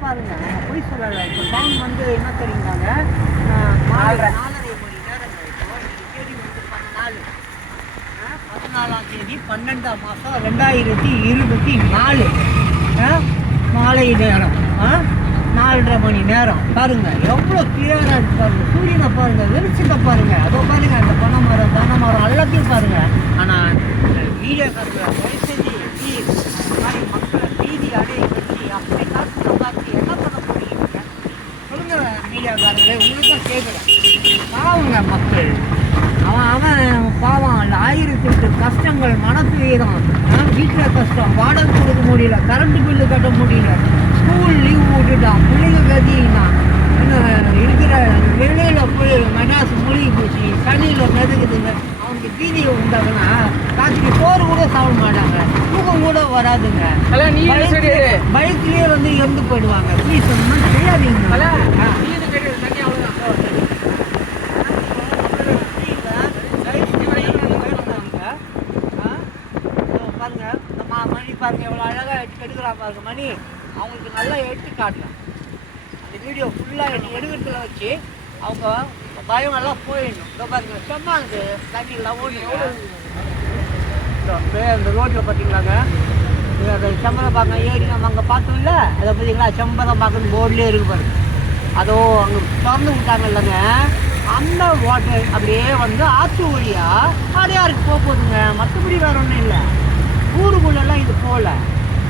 பாருங்க. போய் சொல்லலை. இப்போ டைம் வந்து என்ன தெரியுங்காங்க ஆஹ், நாலரை நாலரை மணி நேரம் தேதி வந்து பதினாலு. பதினாலாம் தேதி பன்னெண்டாம் மாதம் ரெண்டாயிரத்தி இருபத்தி நாலு. மாலை நேரம். நாலரை மணி நேரம். பாருங்க எவ்வளோ கிளியராக இருக்கு பாருங்க. சூரியனை பாருங்க வெளிச்சத்தை பாருங்க. அதோ பாருங்க அந்த பனை மரம் தென்னை மரம் எல்லாத்தையும் பாருங்க. ஆனால் வீடியோக்காரங்க தயவு செஞ்சு மாதிரி மக்களை பீதி அடைய அப்படி காசு சம்பாதிச்சு என்ன பண்ண போறீங்க சொல்லுங்க மீடியாக்காரங்களே உங்களுக்கு தான் கேட்குறேன் பாவங்க மக்கள். அவன் அவன் பாவம் அந்த ஆயிரத்தி எட்டு கஷ்டங்கள் மனசு வீரம் வீட்டில் கஷ்டம் வாடகை கொடுக்க முடியல கரண்ட் பில்லு கட்ட முடியல. ஸ்கூல் லீவ் விட்டுட்டான் பிள்ளைங்க கதினா என்ன இருக்கிற வெளியில போய் மெட்ராஸ் மூழ்கி போச்சு சனியில் மிதக்குதுங்க. அவனுக்கு பீதியை உண்டாகுனா ராத்திரி சோறு கூட சாப்பிட மாட்டாங்க. தூக்கம் கூட வராதுங்க. பைக்லேயே வந்து இறந்து போயிடுவாங்க. ப்ளீஸ் மாதிரி செய்யாதீங்க. பாருங்க மணி பாருங்க எவ்வளோ அழகாக எடுக்கிறான் பாருங்க மணி. அவங்களுக்கு நல்லா எடுத்து காட்டலாம் அந்த வீடியோ ஃபுல்லாக எடுக்கிறதுல வச்சு அவங்க பயம் எல்லாம் போயிடணும். இந்த பாருங்க சும்மா அந்த தண்ணியெல்லாம் ஓடுங்க இந்த ரோட்டில் பார்த்தீங்களாங்க இது அந்த செம்பரம்பாக்கம் ஏரி நம்ம அங்கே பார்த்தோம் இல்லை அதை பார்த்தீங்களா? செம்பரம்பாக்கம் போர்ட்லேயே இருக்கு பாருங்க. அதோ அங்கே திறந்து விட்டாங்க இல்லைங்க அந்த வாட்டர் அப்படியே வந்து ஆற்று வழியாக அடையாருக்கு போக போகுதுங்க. மற்றபடி வேற ஒன்றும் இல்லை. ஊருக்குள்ளெல்லாம் இது போகல.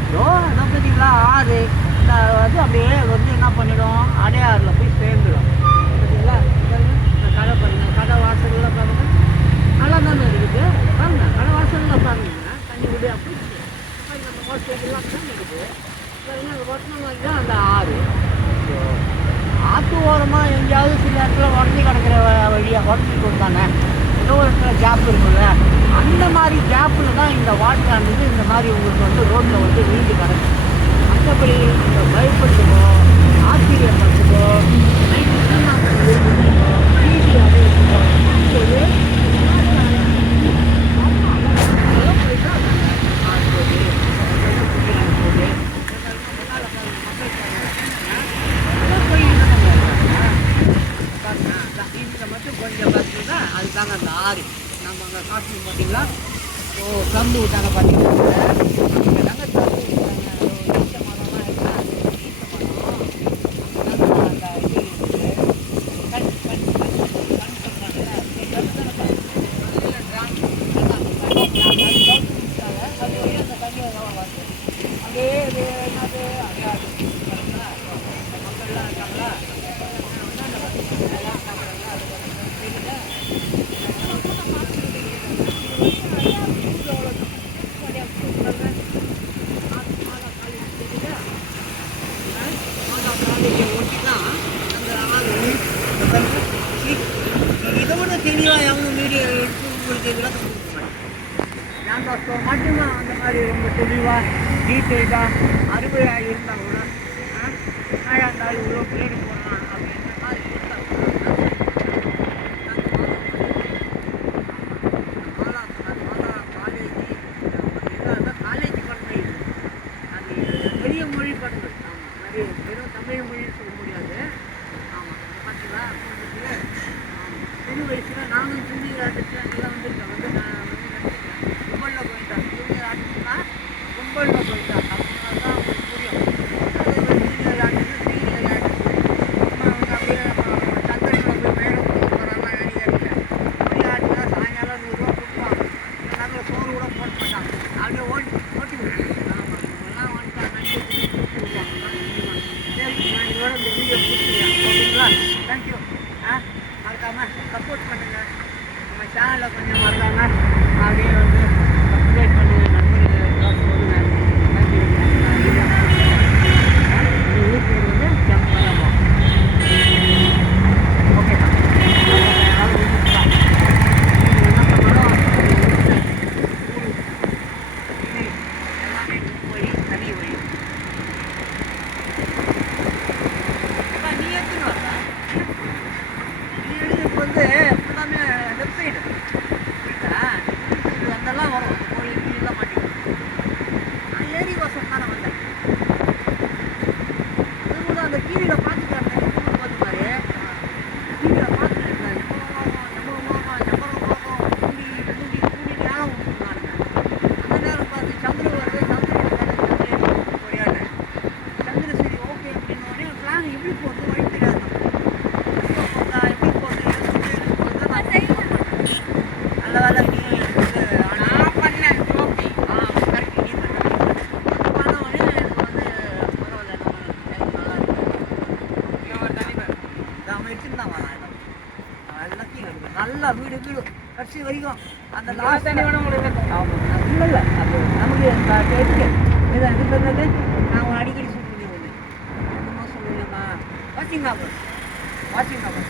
இதோ என்ன பார்த்தீங்களா ஆறு. இந்த வந்து அப்படியே வந்து என்ன பண்ணிடும்? அடையாறில் போய் சேர்ந்துடும் பார்த்தீங்களா பாருங்க, இந்த கடை பாருங்க கடை வாசல்லாம் பாருங்க நல்லா தானே இருக்குது பாருங்க கடை வாசலில் பாருங்க தண்ணி விடு அப்படி பாருங்க இருக்குது தான் அந்த ஆறு. ஆற்று ஓரமாக எங்கேயாவது சில இடத்துல உடஞ்சி கிடக்கிற வ- வழியா உடஞ்சி கொடுத்தானே ஏதோ ஒரு இடத்துல கேப் இருக்குல்ல அந்த மாதிரி கேப்பில் தான் இந்த வாட்டரானது இந்த மாதிரி உங்களுக்கு வந்து ரோட்டில் வந்து வீழ்ந்து கிடக்கும் மற்றபடி இந்த பயப்படுத்துவோம் ஆச்சரியப்படுத்துக்கோ இங்கே மட்டும் கொஞ்சம் பார்த்தீங்கன்னா அதுதாங்க அந்த ஆறு. நம்ம அங்கே காட்டு பார்த்தீங்களா? ஓ கம்பு விட்டாங்க பார்த்தீங்கன்னா இங்கே தாங்க திறந்து விட்டாங்க ஈச்ச மரம்லாம் ஈச்ச மரம். அந்த இது இருக்குது கண் கண் கண் கண் அந்த விட்டாங்க அது அந்த வருது அப்படியே என்னது அப்படியே மக்கள்லாம் இருக்காங்களா எல்லாம் பார்க்குறாங்களா இதை விட தெளிவாக எவனும் மீடியா எடுத்து உங்களுக்கு விளக்கம் கொடுக்க மாட்டேன் ஞாபகம் மட்டும்தான் அந்த மாதிரி ரொம்ப தெளிவாக டீட்டெயிலாக அறுவையாக இருந்தால் கூட நான் அந்த இவ்வளோ பிளேடு போகிறோம் நானும் ஜூனியர் ஆர்டிஸ்ட்லாம் எல்லாம் வந்திருக்கேன் வந்து நான் வந்து நடிச்சிருக்கேன் கும்பலில் போயிட்டேன். ஜூனியர் ஆர்டிஸ்ட்னா கும்பலில் போயிட்டேன். அப்படின்னா தான் உங்களுக்கு புரியும் ஜூனியர் ஆர்டிஸ்ட் சீனியர் ஆர்டிஸ்ட் நம்ம வந்து அப்படியே சந்திரனில் போய் மேலே சாயங்காலம் நூறுரூவா கொடுப்பாங்க. நாங்கள் சோறு கூட போட மாட்டாங்க. அப்படியே ஓட்டி ஓட்டி வந்துட்டாங்க நடிகை கொடுத்து விடுவாங்க சரி நான் இதோட இந்த வீடியோ முடிச்சுக்கிறேன். ஓகேங்களா? தேங்க்யூ ஆ மறக்காமல் சப்போர்ட் பண்ணுங்கள் நம்ம சேனலில் கொஞ்சம் மறக்காமல் அப்படியே வந்து சப்ஸ்கிரைப் பண்ணுங்கள் நண்பர்கள் எல்லாம் சொல்லுங்க தேங்க்யூ ஊர் பேர் வந்து செம்பரமா ஓகே எல்லாரும் முடிச்சுக்கலாம் நீங்கள் என்ன பண்ணாலும் எல்லாமே வழி தனி வழி வச்சுருந்தான் நல்லா வீடு வீடு கடைசி வரைக்கும் அந்த லாஸ்ட் ஆமாம் இல்லை இல்லை அது நமக்கு தெரிஞ்சு இது அது பண்ணது நான் வாஷிங் ஆகும் வாஷிங் ஆகும்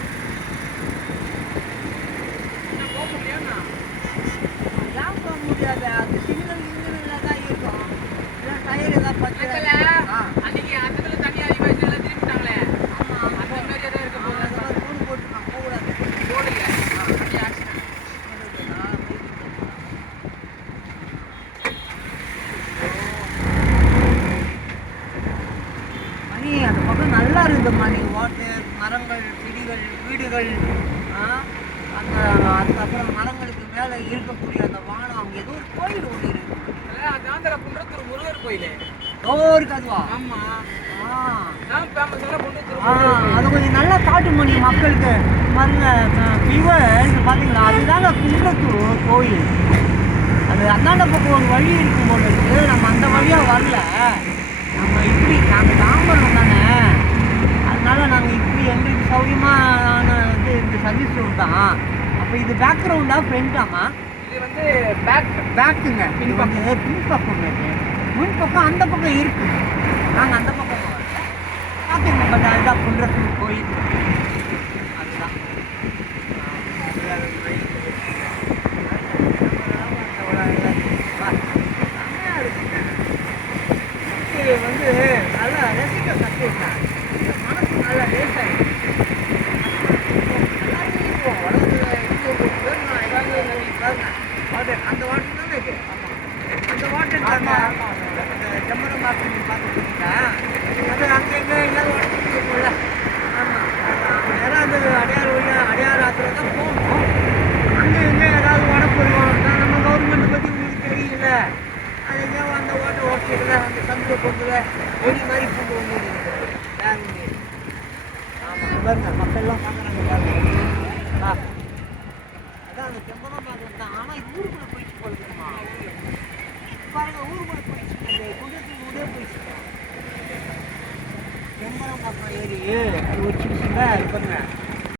வீடுகள் ஆ, அந்த அதுக்கப்புறம் மரங்களுக்கு மேலே இருக்கக்கூடிய அந்த வானம் அங்கே ஏதோ ஒரு கோயில் ஒன்று இருக்கு. அது ஆந்திரா குன்றத்தூர் முருகர் கோயில். ஓ இருக்கு அதுவா ஆமா. ஆ. நான் ஃபேமஸான குன்றத்தூர் ஆ, முருகர் கோயில். அது கொஞ்சம் நல்லா காட்டு மணி மக்களுக்கு பாருங்க வியூவர்ஸ் பார்த்தீங்களா அதுதாங்க குன்றத்தூர் கோயில். அது அந்தாண்ட பக்கம் ஒரு வழி இருக்கும் போல இருக்கு நம்ம அந்த வழியாக வரல. நம்ம இப்படி நாங்கள் தாம்பரம் தானே. அதனால நாங்கள் இப்படி எங்களுக்கு சௌரியமான வந்து இந்த சர்வீஸ் ரோடு தான் அப்போ இது பேக்ரவுண்டா ஃப்ரண்ட்டாமா இது வந்து பேக் பேக்குங்க இது வந்து பின்பக்கம் இது முன் பக்கம் அந்த பக்கம் இருக்கு நாங்கள் அந்த பக்கம் பார்த்துங்க பட் அதுதான் குன்றத்தூர் கோயில் அதுதான் ஆ, அது வழி. செம்மையா இருக்குங்க. இது வந்து நல்லா ரசிக்க கற்றுக்கிட்டேன் மனசு நல்லா லேசாயிடுச்சு எல்லாருமே இப்போ உலகத்துல எங்க ஒரு பேர் நான் எங்காவது நம்பி பாருங்க. water, அந்த வாட்டர் தானே இது அந்த வாட்டர் தாங்க அந்த ஜம்மரம் வாட்டர் நீங்க பார்த்துருக்கீங்களா அது அங்கே எங்கே எங்கேயாவது வாட்டர் இருக்கும்ல ஆமாம் யாராவது அடையாறு வழியா அடையாறு ஆற்றுல தான் போகணும் அங்கே எங்கே ஏதாவது உடம்பு நம்ம கவர்மெண்ட் பற்றி உங்களுக்கு தெரியல அது எங்கேயாவது அந்த வாட்டர் ஓட்டிக்கல அந்த சந்திர மாதிரி கொண்டு வேற ஒன்று ஆமாம் பாருங்க.